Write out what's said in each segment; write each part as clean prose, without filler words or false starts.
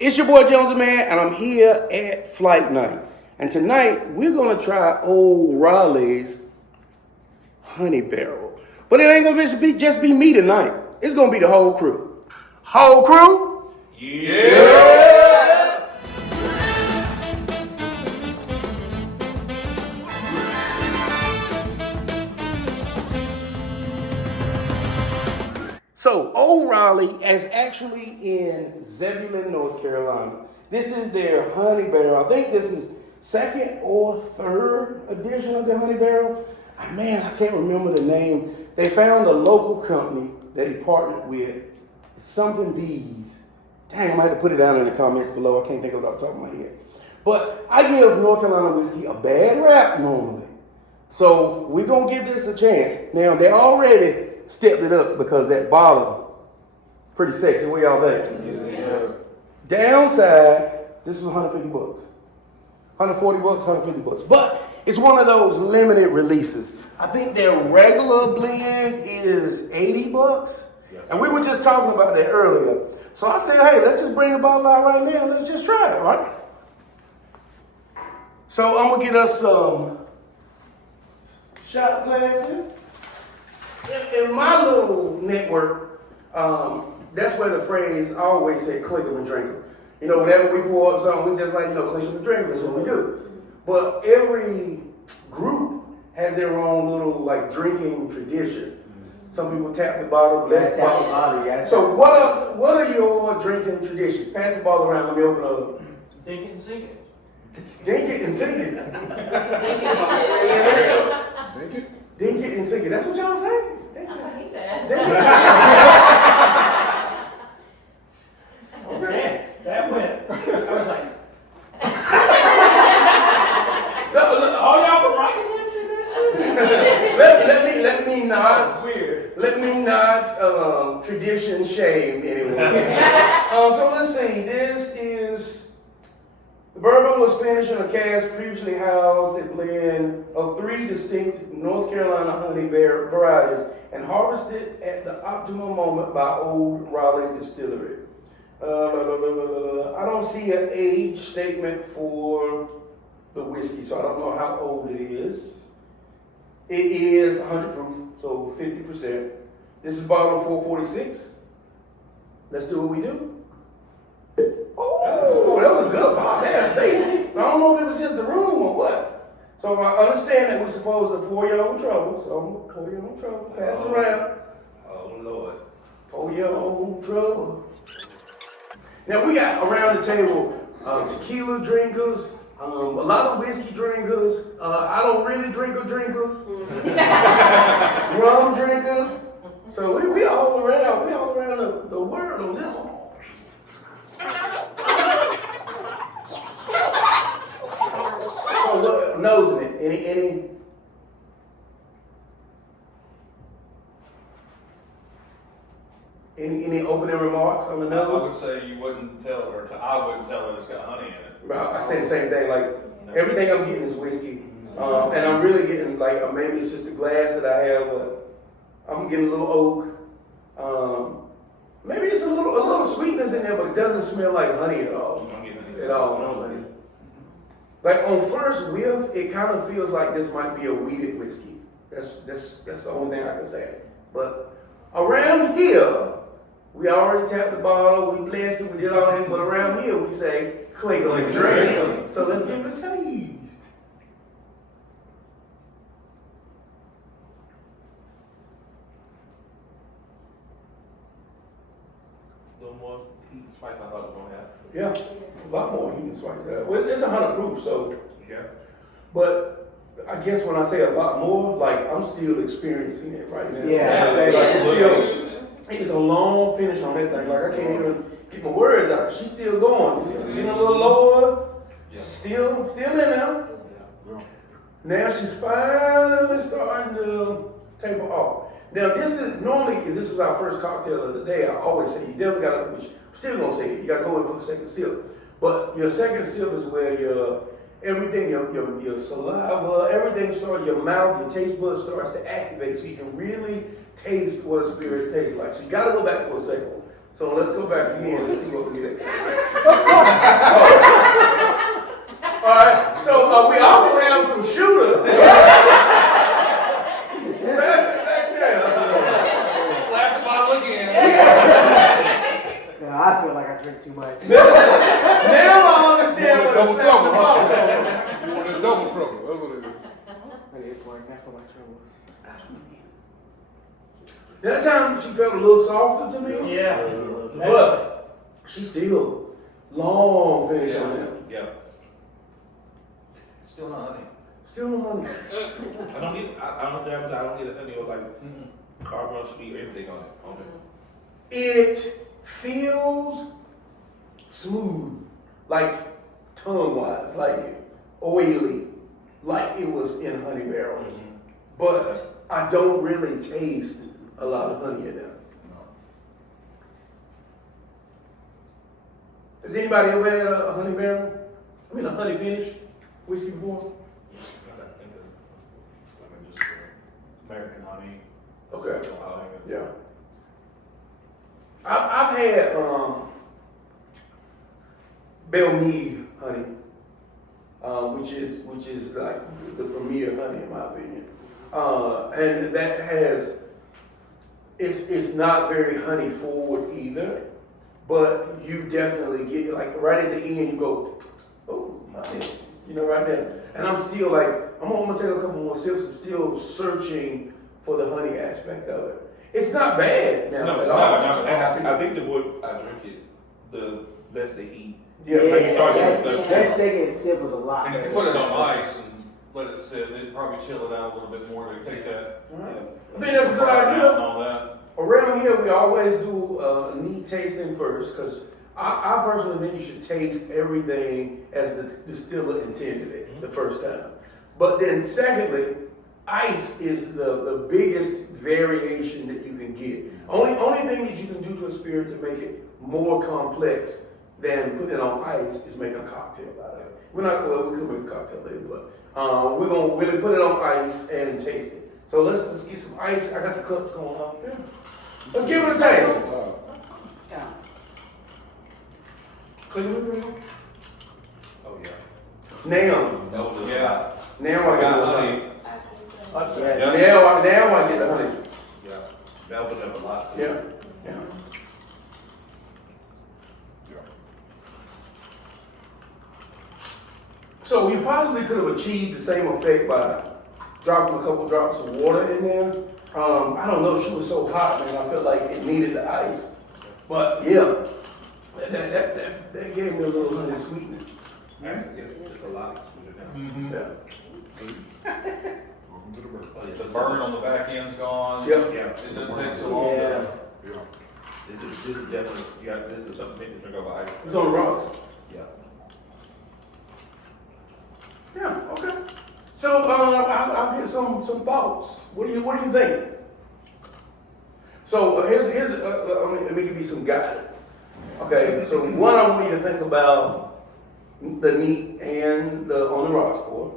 It's your boy Jones N Mann, and I'm here at Flight Night. And tonight, we're going to try Olde Raleigh's Honey Barrel. But it ain't going to just be me tonight. It's going to be the whole crew. Whole crew? Yeah! So, Olde Raleigh is actually in Zebulon, North Carolina. This is their Honey Barrel. I think this is second or third edition of the Honey Barrel. Man, I can't remember the name. They found a local company that he partnered with, something Bees. Dang, I might have to put it down in the comments below. I can't think of it off the top of my head. But I give North Carolina whiskey a bad rap normally. So we're going to give this a chance. Now, they already stepped it up because that bottle, pretty sexy. What y'all think? Yeah. Downside, this was 150 bucks. 140 bucks, 150 bucks. But it's one of those limited releases. I think their regular blend is 80 bucks. Yeah. And we were just talking about that earlier. So I said, hey, let's just bring the bottle out right now. Let's just try it, right? So I'm going to get us some shot glasses. In my little network, that's where the phrase I always say, click 'em and drink 'em. You know, whenever we pour up something, we just like, click 'em and drink 'em. That's what we do. But every group has their own little, like, drinking tradition. Some people tap the bottle, less tap the bottle. Yeah. So what are your drinking traditions? Pass the ball around, let me open up. Dink it and sink it. Dink it and sink it. Dink it? Dink it and sink it. That's what y'all say? That's what he said. Okay. That went. I was like, Look. oh, y'all from Rockingham Let me not tradition shame anyone. So let's see. This is the bourbon was finished in a cask previously housed a blend of 3 distinct North Carolina honey varieties and harvested at the optimal moment by Olde Raleigh Distillery. I don't see an age statement for the whiskey, so I don't know how old it is. It is 100 proof, so 50%. This is bottle 446. Let's do what we do. Oh, that was a good bottle. Damn, I don't know if it was just the room or what. So I understand that we're supposed to pour your own trouble, so I'm going to pour your own trouble. Pass it around. Oh, Lord. Pour your own trouble. Now, we got around the table tequila drinkers, a lot of whiskey drinkers. I don't really drinkers. Rum drinkers. So we all around the world on this one. Oh, what nose in it? Any opening remarks on the nose? I would say you wouldn't tell her. I wouldn't tell her it's got honey in it. Right, I say the same thing. Like everything I'm getting is whiskey, and I'm really getting like maybe it's just the glass that I have, but I'm getting a little oak. Maybe it's a little sweetness in there, but it doesn't smell like honey at all. At all. Like on first whiff, it kind of feels like this might be a wheated whiskey. That's the only thing I can say. But around here, we already tapped the bottle, we blessed it, we did all that. But around here, we say click 'em and drink 'em. So let's give it a taste. A little more heat and spice I thought it was going to have. Yeah, a lot more heat and spice. Well, it's 100 proof, so. Yeah. But I guess when I say a lot more, like I'm still experiencing it right now. Yeah. It's a long finish on that thing. Like I can't even get my words out. She's still going. She's getting a little lower. She's still in there. Now she's finally starting to taper off. Now this is normally, if this was our first cocktail of the day, I always say you definitely gotta, which I'm still gonna say it, you gotta go in for the second sip. But your second sip is where your everything, your saliva, everything starts, your mouth, your taste buds starts to activate so you can really taste what a spirit tastes like. So you gotta go back for a second one. So let's go back again and see what we get. All right. So we also have some shooters. Pass it back there. Slap the bottle again. Yeah, I feel like I drink too much. Now I understand what a slap the ball. You want a double trouble. That's what it is. I need to pour that for my troubles. That time she felt a little softer to me. Yeah. But she still long finish on that. Yeah. Still not honey. Still no honey. I don't get a honey or like carbon sweet or anything on it. Okay. It feels smooth, like tongue-wise, like oily, like it was in honey barrels. But I don't really taste a lot of honey in there. Has anybody ever had a honey barrel? I mean, a honey finish whiskey before? I think just American honey. Okay. Ohio. Yeah. I've had Belle Meade honey, which is like the premier honey in my opinion, and that has it's not very honey forward either, but you definitely get like right at the end you go, oh, you know, right there, and I'm still like I'm gonna take a couple more sips. I'm still searching for the honey aspect of it. It's not bad now at all. And I think the more I drink it, the less the heat. Yeah, Like you start getting that second sip was a lot. And if you put it on ice and let it sit, it'd probably chill it out a little bit more to take that. I think that's a good idea. And all that. Around here, we always do neat tasting first, because I personally think you should taste everything as the distiller intended it the first time. But then secondly, ice is the biggest variation that you can get. Only thing that you can do to a spirit to make it more complex than putting it on ice is make a cocktail out of it. We could make a cocktail later, but we're gonna really put it on ice and taste it. So let's get some ice. I got some cups going on. Yeah. Let's give it a taste. Clean it real. Oh yeah. Now Yeah. I get the honey. Yeah. Now I get the honey. Yeah. That opens up a lot. Yeah. So you possibly could have achieved the same effect by dropping a couple drops of water in there. I don't know, she was so hot, man. I felt like it needed the ice. But yeah, that gave me a little honey sweetness. It's a lot. Yeah. Welcome to the bird. Oh, yeah, The burn on the back end's gone. Yeah. Yeah. It doesn't take so long. Yeah. Yeah. This is definitely this is something to drink over ice. It's on the rocks. Yeah. Yeah, okay. So I'll get some thoughts. What do you think? So here's let me give you some guidance. Okay, so one I want you to think about the neat and on the rocks score.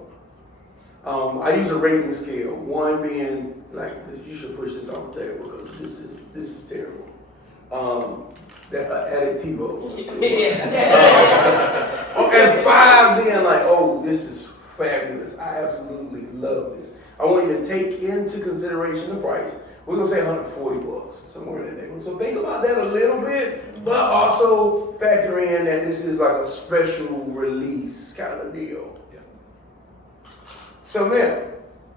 I use a rating scale. One being like you should push this off the table because this is terrible. That additivo. And 5 being like, oh, this is fabulous. I absolutely love this. I want you to take into consideration the price. We're gonna say $140, somewhere in that neighborhood. So think about that a little bit, but also factor in that this is like a special release kind of deal. Yeah. So now,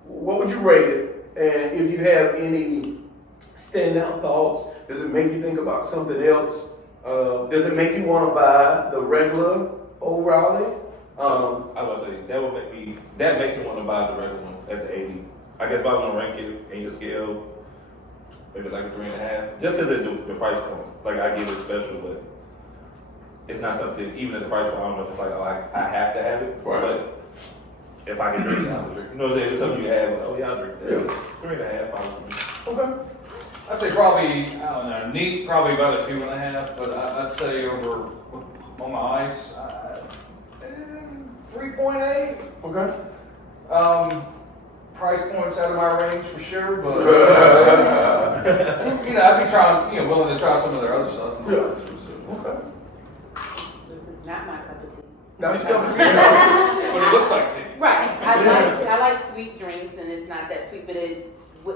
what would you rate it? And if you have any standout thoughts, does it make you think about something else? Does it make you want to buy the regular Olde Raleigh? I would say that makes me want to buy the regular one at the 80. I guess if I was gonna rank it in your scale, maybe like a 3.5. Just because the price point. Like I give it special, but it's not something even at the price point. I don't know if it's like I have to have it. Right. But if I can drink it, I'll drink it. You know what I'm saying? If it's something you have, like, oh yeah, I'll drink that. Yeah. 3.5 probably. Okay. I'd say probably, I don't know, neat, probably about a 2.5, but I'd say over on my ice, 3.8. Okay. Price point's out of my range for sure, but I'd be trying, willing to try some of their other stuff. Yeah. Okay. This is not my cup of tea. Now it's coming to But it looks like tea. Right. I like sweet drinks, and it's not that sweet, but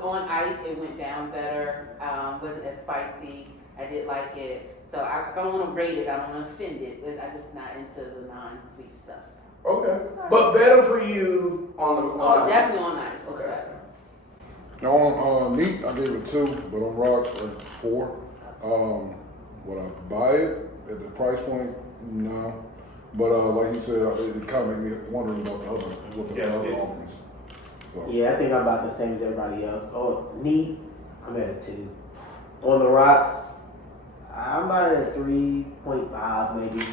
on ice it went down better. Wasn't as spicy. I did like it. So I don't want to rate it. I don't want to offend it. But I'm just not into the non-sweet stuff. Okay. But better for you on the. Oh, definitely on ice. It's Okay. better. Now on meat, I gave it 2, but on rocks, like 4. Would I buy it at the price point? No. But like you said, it kind of made me wondering about what the other offerings. So. Yeah, I think I'm about the same as everybody else. Oh, neat, I'm at a 2. On the rocks, I'm about at a 3.5 maybe.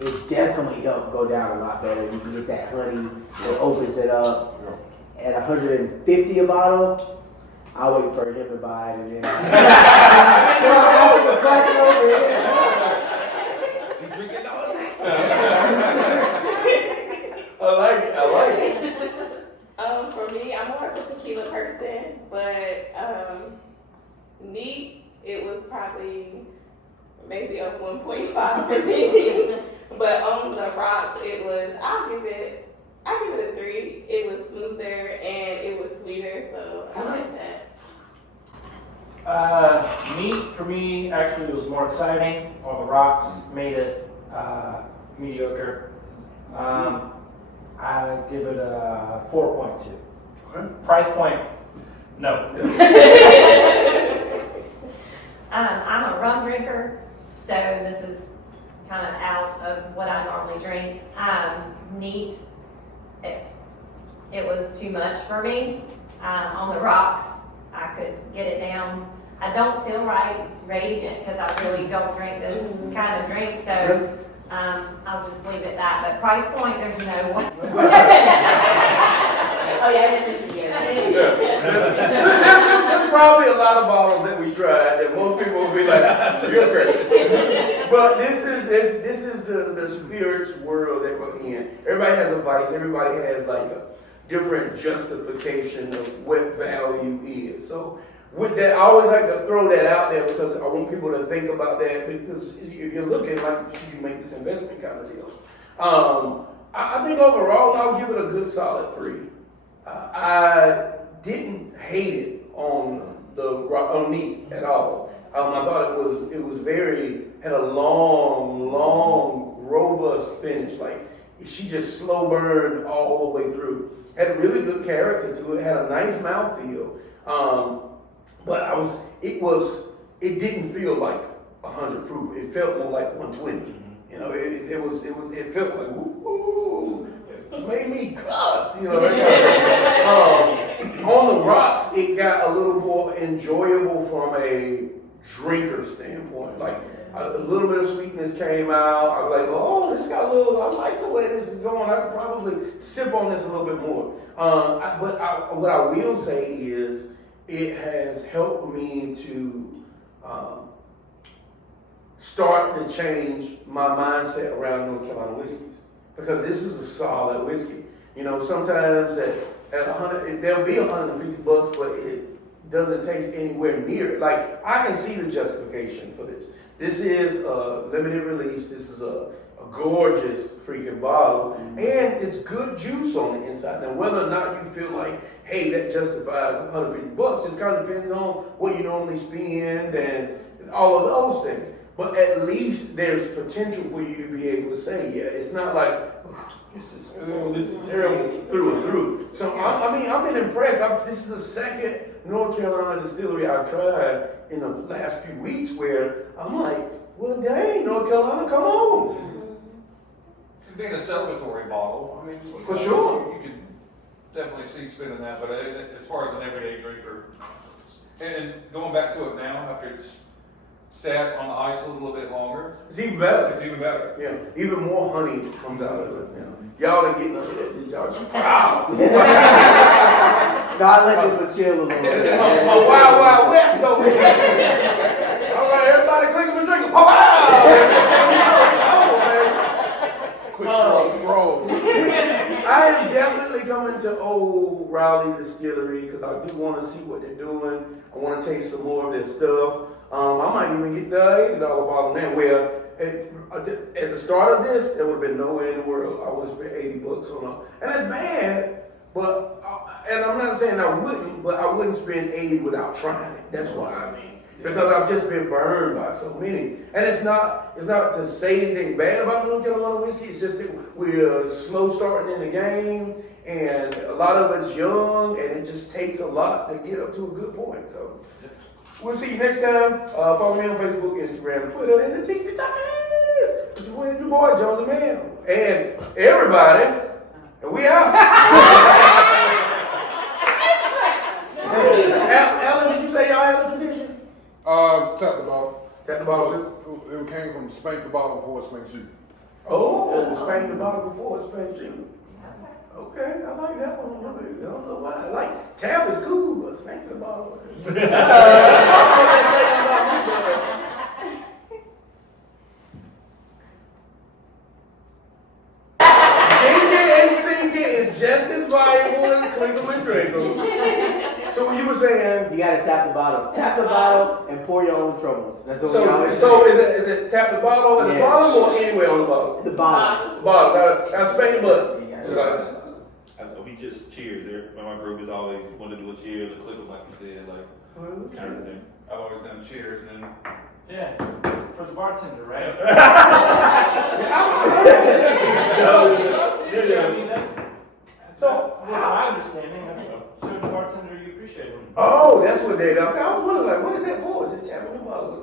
It definitely helped go down a lot better. You can get that honey, it opens it up. Yeah. At 150 a bottle, I'll wait for him to buy it and then You drinking all night? I like it. I like it. For me, I'm more of a tequila person, but neat, it was probably maybe a 1.5 for me. But on the rocks, I'll give it a 3. It was smoother and it was sweeter, so I like that. Meat for me actually was more exciting. All the rocks made it mediocre. I give it a 4.2. Okay. Price point, no. I'm a rum drinker, so this is kind of out of what I normally drink. Neat, it was too much for me. On the rocks, I could get it down. I don't feel right rating it because I really don't drink this kind of drink, so I'll just leave it at that. But price point, there's no way. Oh yeah, it's There's probably a lot of bottles that we tried that most people will be like, "You're crazy." But this is the spirits world that we're in. Everybody has a vice. Everybody has like a different justification of what value is. So with that, I always like to throw that out there because I want people to think about that, because if you're looking like, should you make this investment kind of deal? I think overall I'll give it a good solid 3. I didn't hate it on meat at all. I thought it was had a long, robust finish. Like she just slow burned all the way through. Had a really good character to it. Had a nice mouthfeel. But it didn't feel like 100 proof. It felt more like 120. You know, it felt like woo. It made me cuss. You know. On the rocks, it got a little more enjoyable from a drinker standpoint. Like a little bit of sweetness came out. I was like, oh, this got a little. I like the way this is going. I could probably sip on this a little bit more. What I will say is, it has helped me to start to change my mindset around North Carolina whiskeys, because this is a solid whiskey. You know, sometimes at 100, there'll be $150, but it doesn't taste anywhere near it. Like, I can see the justification for this. This is a limited release. This is a gorgeous freaking bottle, and it's good juice on the inside. Now, whether or not you feel like, hey, that justifies $150, just kind of depends on what you normally spend and all of those things. But at least there's potential for you to be able to say, yeah, it's not like, this is terrible through and through. So I've been impressed. This is the second North Carolina distillery I've tried in the last few weeks where I'm like, well, dang, North Carolina, come on. Being a celebratory bottle, I mean, For sure. You can definitely see spinning that, but as far as an everyday drinker, and going back to it now after it's sat on the ice a little bit longer, It's even better. it's even better. Yeah, even more honey comes out of it. Y'all are getting up to that. Y'all just proud. No, I let this one chill a little bit. My wild, wild west over here. All right, everybody clicking and drinking. Wow! Quick bro. I am definitely coming coming to Olde Raleigh Distillery because I do want to see what they're doing. I want to taste some more of their stuff. I might even get the $80 bottle now. Well, at the start of this, there would have been no way in the world I would have spent $80 on it. And it's bad, but, and I'm not saying I wouldn't, but I wouldn't spend 80 without trying it. That's what I mean. Because I've just been burned by so many. And it's not to say anything bad about North Carolina whiskey. It's just that we're slow starting in the game, and a lot of it's young, and it just takes a lot to get up to a good point. So we'll see you next time. Follow me on Facebook, Instagram, Twitter, and the TikTokers. It's your boy, Jones N Mann. And everybody, and we out. Alan, did you say y'all had a tradition? Tap the bottle. Tap the bottle. It came from spank the bottle before it spanks you. Oh, spank the bottle before it spanks you. Okay, I like that one a little bit. I don't know why. I like tap is cool, but spank the bottle. Sink it and sink it is just as valuable as Cleveland and Draco. So what you were saying? You gotta tap the bottle. Tap the bottle and pour your own troubles. That's what we always So say. is it tap the bottle at the bottom or anywhere on the bottle? The bottle. The bottle. Now spank the button. We just cheers. My group is always want to do a cheers, a click 'em like you said, like kind of thing. I've always done cheers and then. Yeah, for the bartender, right? Yeah. I mean, that's So, my understanding. That's show the bartender you appreciate him. Oh, that's what they do. I was wondering, like, what is that for? Just tapping the bottle.